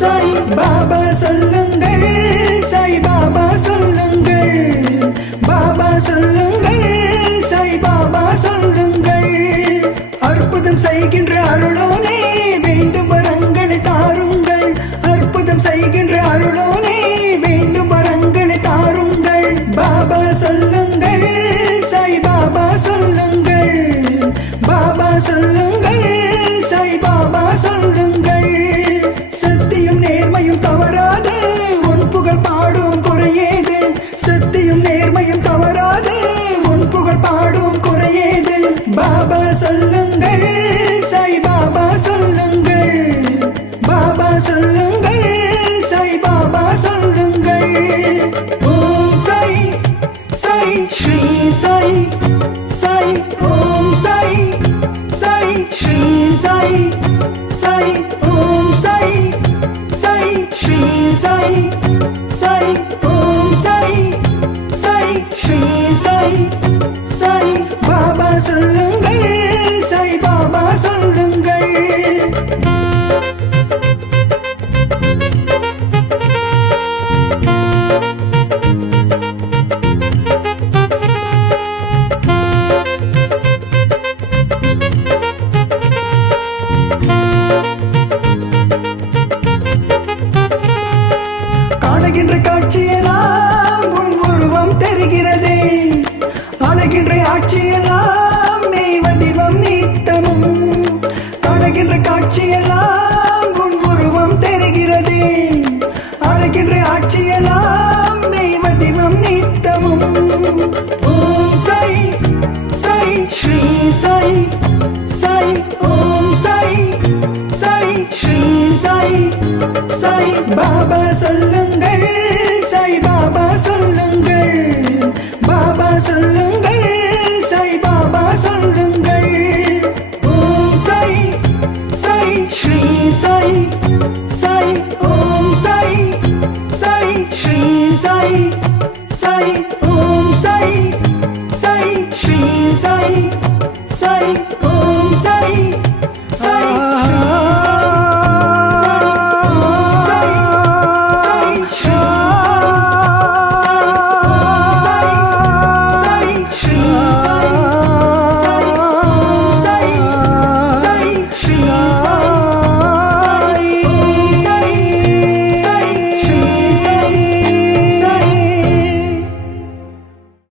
சாய் பாபா சொல்லுங்கள், சாய் பாபா சொல்லுங்கள், பாபா சொல்லுங்கள், சாய் பாபா சொல்லுங்கள். அற்புதம் செய்கின்ற அருளோனே வேண்டும் வரங்களை தாருங்கள். அற்புதம் செய்கின்ற அருளோனே வேண்டும் வரங்களை தாருங்கள். பாபா சொல்லுங்கள், சாய் பாபா சொல்லுங்கள், பாபா சொல்லுங்கள், சாய் பாபா சொல்லுங்கள். சத்தியம் நேர்மையும் தவறாது உன் புகழ் பாடும் குறையேது. சத்தியம் நேர்மையும் தவறாது உன் புகழ் பாடும் குறையேது. பாபா சொல்லுங்கள், சாய் பாபா சொல்லுங்கள், பாபா சொல்லுங்கள், சாய் பாபா சொல்லுங்கள். ஓம் சாய், சாய் ஸ்ரீ சாய், சாய் ஓம் சாய், சாய் ஸ்ரீ சாய், சாய் ஓம் சாய், சாய் ஸ்ரீ சாய், சாய் ஓம் சாய், சாய் ஸ்ரீ சாய், சாய் பாபா சொல்லுங்கள், சாய் பாபா சொல்லுங்கள். காணுகின்ற காட்சியெல்லாம் உன் உருவம் தெரிகிறதே. அழகின்ற ஆட்சியெல்லாம் மெய்வடிவம் நித்தமும். காணுகின்ற காட்சியெல்லாம் உன் உருவம் தெரிகிறதே. அழகின்ற ஆட்சியெல்லாம் மெய்வடிவம் நித்தமும். ஓம் சாய், சாய் ஸ்ரீ சாய், சாய் ஓம் சாய், சாய் ஸ்ரீ சாய், சாய் பாபா சொல்லுங்கள், சாய் பாபா சொல்லுங்கள், பாபா சொல்லுங்கள், சாய் பாபா சொல்லுங்கள். ஓம் சாய், சாய் ஸ்ரீ சாய், சாய் ஓம் சாய், சாய் ஸ்ரீ சாய், சாய் ஓம் சாய், சாய் ஸ்ரீ சாய், சாய்